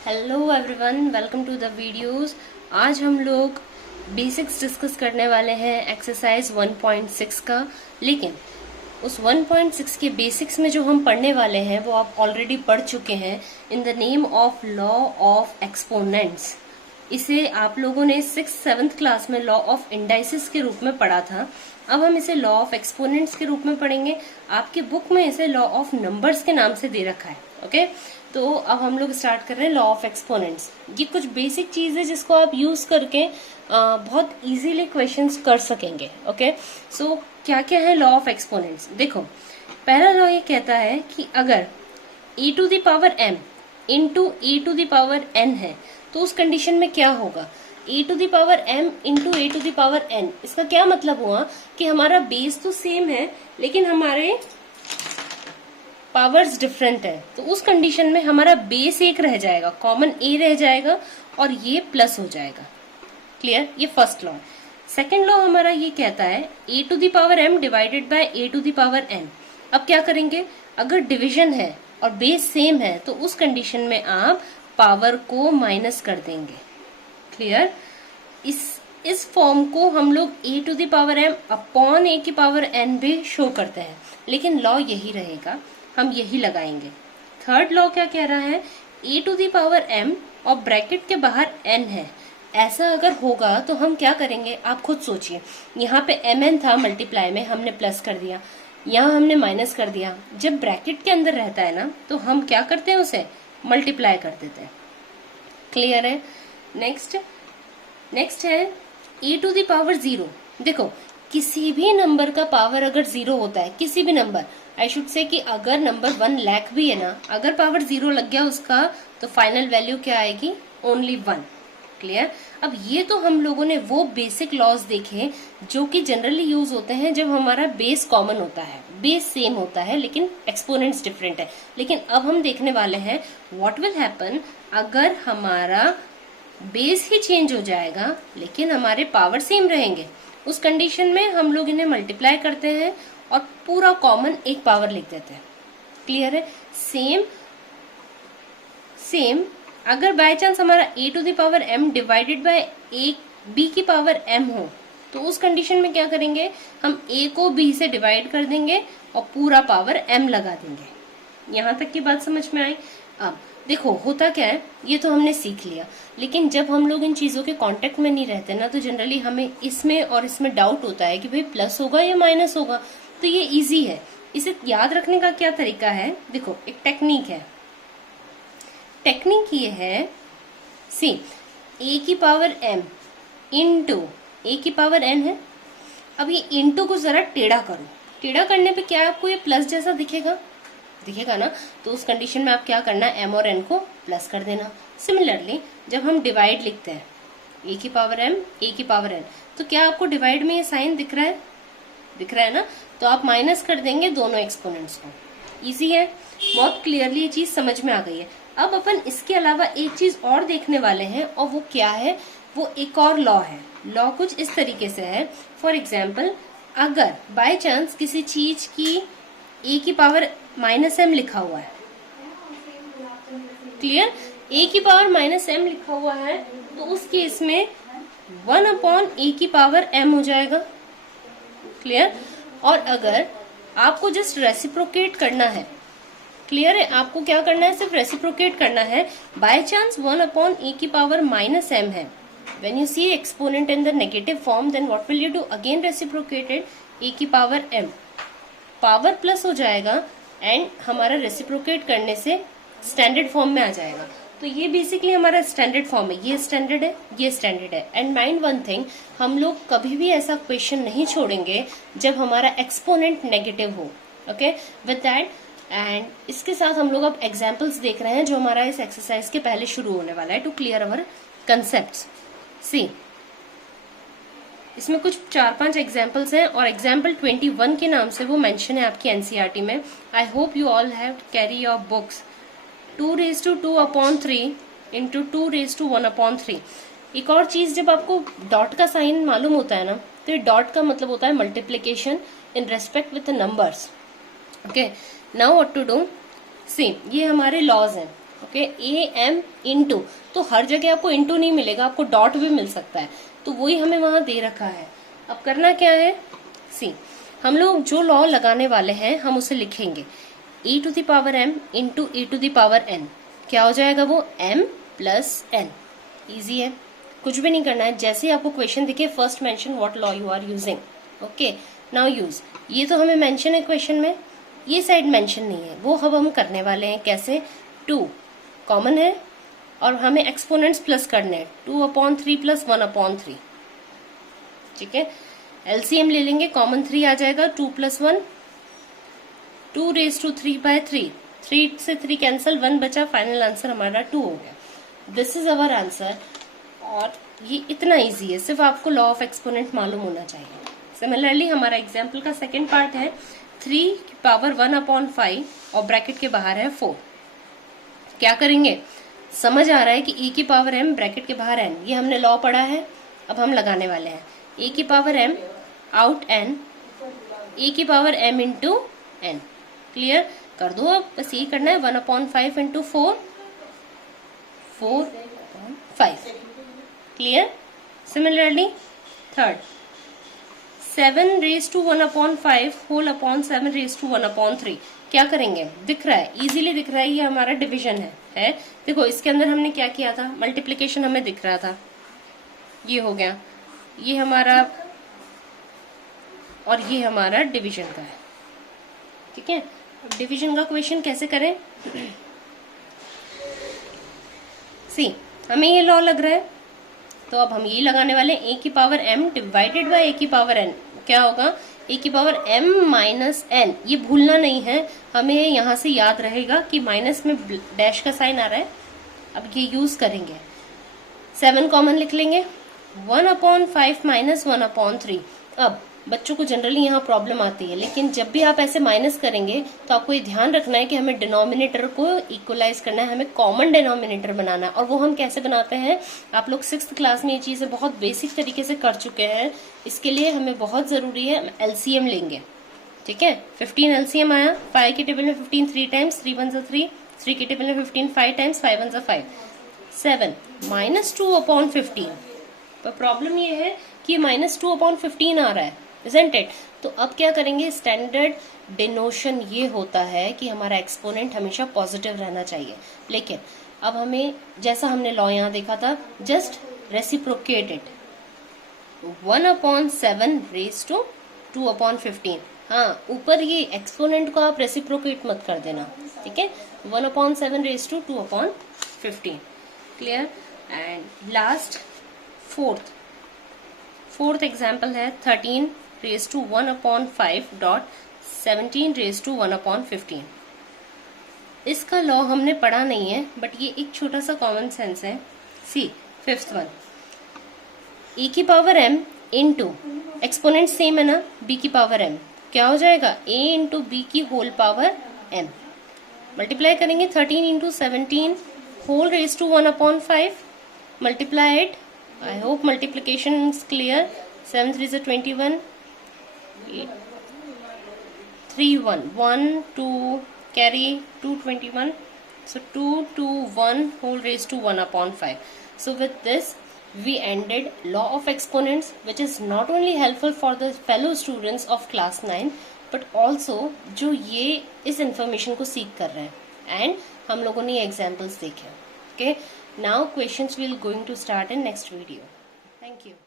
Hello everyone, welcome to the videos. आज हम लोग बेसिक्स डिस्कस करने वाले हैं एक्सरसाइज 1.6 का। लेकिन उस 1.6 के बेसिक्स में जो हम पढ़ने वाले हैं वो आप ऑलरेडी पढ़ चुके हैं in the name of law of exponents. इसे आप लोगों ने 6th-7th क्लास में लॉ ऑफ इंडाइसिस के रूप में पढ़ा था। अब हम इसे लॉ ऑफ एक्सपोनेंट्स के रूप में पढ़ेंगे। आपकी बुक में इसे लॉ ऑफ नंबर्स के नाम से दे रखा है। ओके, तो अब हम लोग स्टार्ट कर रहे हैं लॉ ऑफ एक्सपोनेंट्स। ये कुछ बेसिक चीज है जिसको आप यूज करके बहुत इजीली क्वेश्चंस कर सकेंगे। ओके, सो क्या क्या है लॉ ऑफ एक्सपोनेंट्स? देखो, पहला लॉ ये कहता है कि अगर e to the power m into e to the power n है तो उस कंडीशन में क्या होगा? e to the power m into e to the power n। इसका क्या मतलब हुआ कि हमारा बेस तो सेम है लेकिन हमारे पावर्स डिफरेंट है। तो उस कंडीशन में हमारा बेस एक रह जाएगा, कॉमन a रह जाएगा और ये प्लस हो जाएगा। क्लियर? ये फर्स्ट लॉ। सेकेंड लॉ हमारा ये कहता है a to the power m divided by a to the power n। अब क्या करेंगे? अगर डिवीजन है और बेस सेम है तो उस कंडीशन में आप पावर को माइनस कर देंगे। क्लियर? इस फॉर्म को हम लोग a to the power m upon a की पावर n भी शो करते हैं, लेकिन लॉ यही रहेगा, हम यही लगाएंगे। थर्ड लॉ क्या कह रहा है? a to the power m और ब्रैकेट के बाहर n है। ऐसा अगर होगा तो हम क्या करेंगे आप खुद सोचिए। यहाँ पे mn था, मल्टीप्लाई में हमने प्लस कर दिया, यहाँ हमने माइनस कर दिया। जब ब्रैकेट के अंदर रहता है ना तो हम क्या करते हैं, उसे मल्टीप्लाई कर देते हैं। क्लियर है? नेक्स्ट है e टू द पावर 0। देखो, किसी भी नंबर का पावर अगर 0 होता है, किसी भी नंबर, आई शुड से कि अगर नंबर 1 लाख भी है ना, अगर पावर 0 लग गया उसका तो फाइनल वैल्यू क्या आएगी? ओनली 1। क्लियर? अब ये तो हम लोगों ने वो बेसिक लॉज देखे जो कि जनरली यूज होते हैं जब हमारा बेस कॉमन होता है, बेस सेम होता है लेकिन एक्सपोनेंट्स डिफरेंट है। लेकिन अब हम देखने वाले हैं व्हाट विल हैपन अगर हमारा बेस ही चेंज हो जाएगा लेकिन हमारे पावर सेम रहेंगे। उस कंडीशन में हम लोग इन्हें मल्टीप्लाई करते हैं और पूरा कॉमन एक पावर लिख देते हैं। क्लियर है? सेम अगर बाय चांस हमारा a to the power m divided by a b की पावर m हो तो उस कंडीशन में क्या करेंगे? हम a को b से डिवाइड कर देंगे और पूरा पावर m लगा देंगे। यहां तक की बात समझ में आई? अब देखो होता क्या है, ये तो हमने सीख लिया, लेकिन जब हम लोग इन चीजों के कांटेक्ट में नहीं रहते ना तो जनरली हमें इसमें और इसमें डाउट होता है कि भाई प्लस होगा या माइनस होगा। तो ये इजी है, इसे याद रखने का क्या तरीका है? देखो, एक टेक्निक है। टेक्निक ये है, सी a की पावर m इंटू a की पावर n है। अब ये इंटू को जरा टेढ़ा करो, टेढ़ा करने पे क्या आपको ये प्लस जैसा दिखेगा ना, तो उस कंडीशन में आप क्या करना है? m और n को प्लस कर देना। सिमिलरली जब हम डिवाइड लिखते हैं a की पावर m a की पावर n, तो क्या आपको डिवाइड में ये साइन दिख रहा है ना, तो आप माइनस कर देंगे दोनों एक्सपोनेंट्स को। इजी है, बहुत क्लियरली ये चीज समझ में आ गई है। अब अपन इसके अलावा एक चीज और देखने वाले हैं और वो क्या है? वो एक और लॉ है। लॉ कुछ इस तरीके से है। फॉर एग्जाम्पल, अगर बाय चांस किसी चीज की a की पावर -m लिखा हुआ है, क्लियर? a की पावर -m लिखा हुआ है तो उस केस में 1 अपॉन a की पावर m हो जाएगा। क्लियर? और अगर आपको जस्ट रेसिप्रोकेट करना है, क्लियर है, आपको क्या करना है? सिर्फ रेसिप्रोकेट करना है। बाय चांस 1 अपॉन a की पावर -m है, when you see exponent in the negative form then what will you do? Again reciprocated a की पावर m, पावर प्लस हो जाएगा एंड हमारा रेसिप्रोकेट करने से स्टैंडर्ड फॉर्म में आ जाएगा। तो ये बेसिकली हमारा स्टैंडर्ड फॉर्म है, ये स्टैंडर्ड है, ये स्टैंडर्ड है। एंड माइंड वन थिंग, हम लोग कभी भी ऐसा क्वेश्चन नहीं छोड़ेंगे जब हमारा एक्सपोनेंट नेगेटिव हो। ओके, विद दैट एंड इसके साथ हम लोग अब एग्जाम्पल्स देख रहे हैं जो हमारा इस एक्सरसाइज के पहले शुरू होने वाला है, टू क्लियर अवर कंसेप्ट। सी, इसमें कुछ 4-5 एग्जाम्पल्स हैं और एग्जाम्पल 21 के नाम से वो मेंशन है आपकी एनसीईआरटी में। I hope you all have carry your books. 2^2/3 into 2^1/3। एक और चीज, जब आपको डॉट का साइन मालूम होता है ना तो ये डॉट का मतलब होता है multiplication in respect with the numbers. Okay, now what to do? See, ये हमारे लॉज हैं। ओके, ए एम इंटू, तो हर जगह आपको इंटू नहीं मिलेगा, आपको डॉट भी मिल सकता है, तो वही हमें वहां दे रखा है। अब करना क्या है, सी हम लोग जो लॉ लगाने वाले हैं हम उसे लिखेंगे e to the power m into e to the power n। क्या हो जाएगा वो, m प्लस n। इजी है, कुछ भी नहीं करना है, जैसे ही आपको क्वेश्चन दिखे first mention what law you are using. Okay, now use, ये तो हमें मेंशन है क्वेश्चन में, ये साइड मेंशन नहीं है, वो अब हम करने वाले हैं कैसे, 2 कॉमन है और हमें एक्सपोनेंट्स प्लस करने हैं, 2/3 प्लस 1/3। ठीक है, एलसीएम ले लेंगे, कॉमन 3 आ जाएगा, 2 + 1 2 रेज टू 3/3, 3 से 3 कैंसिल, 1 बचा, फाइनल आंसर हमारा 2 हो गया। This is our answer. और ये इतना इजी है, सिर्फ आपको लॉ ऑफ एक्सपोनेंट मालूम होना चाहिए। सिमिलरली हमारा एग्जाम्पल का सेकेंड पार्ट है 3 की पावर 1/5 और ब्रैकेट के बाहर है 4। क्या करेंगे, समझ आ रहा है कि e की पावर m ब्रैकेट के बाहर n, ये हमने लॉ पढ़ा है, अब हम लगाने वाले हैं e की power m out n, e की power m into n। Clear कर दो, अब बस ये करना है, 1/5 into 4, 4/5। Clear. Similarly third, 7 raise to 1/5 whole upon 7 raise to 1/3। क्या करेंगे, दिख रहा है, इजीली दिख रहा है, ये हमारा डिवीजन है। देखो इसके अंदर हमने क्या किया था, मल्टीप्लिकेशन हमें दिख रहा था, ये हो गया, ये हमारा, और ये हमारा डिवीजन का है। ठीक है, अब डिवीजन का क्वेश्चन कैसे करें, सी हमें ये लॉ लग रहा है, तो अब हम ये लगाने वाले हैं, ए की पावर m डिवाइडेड बाय ए की पावर n। क्या होगा, ए की पावर m माइनस n, ये भूलना नहीं है, हमें यहाँ से याद रहेगा कि माइनस में डैश का साइन आ रहा है, अब ये यूज करेंगे, 7 कॉमन लिख लेंगे, 1/5 माइनस 1/3। अब बच्चों को जनरली यहाँ प्रॉब्लम आती है, लेकिन जब भी आप ऐसे माइनस करेंगे तो आपको ये ध्यान रखना है कि हमें डिनोमिनेटर को इक्वलाइज करना है, हमें कॉमन डिनोमिनेटर बनाना है। और वो हम कैसे बनाते हैं, आप लोग 6th क्लास में ये चीजें बहुत बेसिक तरीके से कर चुके हैं। इसके लिए हमें बहुत जरूरी है, एलसीएम लेंगे। ठीक है, 15 एलसीएम आया, 5 के टेबल में 15 3 टाइम्स, 3 1 3, 3 के टेबल में 15 5 टाइम्स, 5 1 5, 7 -2/15। पर प्रॉब्लम ये है कि -2/15 आ रहा है, isn't it? तो अब क्या करेंगे, स्टैंडर्ड डिनोशन ये होता है कि हमारा एक्सपोनेंट हमेशा पॉजिटिव रहना चाहिए। लेकिन अब हमें, जैसा हमने लॉ यहाँ देखा था, just reciprocate it, 1/7 raise to 2/15। हाँ, ऊपर ये एक्सपोनेंट को आप रेसिप्रोकेट मत कर देना। ठीक है, 1/7 raise to 2/15। Clear. And last fourth example है 13 raise to 1/5 dot 17 raise to 1/15। इसका लॉ हमने पढ़ा नहीं है, बट ये एक छोटा सा कॉमन सेंस है। सी फिफ्थ वन, e की power m into, exponent same है ना, b की पावर m, क्या हो जाएगा, a इंटू बी की होल पावर m। मल्टीप्लाई करेंगे 13 into 17 whole raise to 1/5, multiply it. I hope multiplication is clear. 7 3 is 21. 3 1 1 2 carry 2 21. So 2 2 1 whole raised to 1/5. So with this we ended law of exponents, which is not only helpful for the fellow students of class 9 but also जो ये इस information को सीख कर रहे हैं, and हम लोगों ने ये examples देखे। Okay, now questions will going to start in next video. Thank you.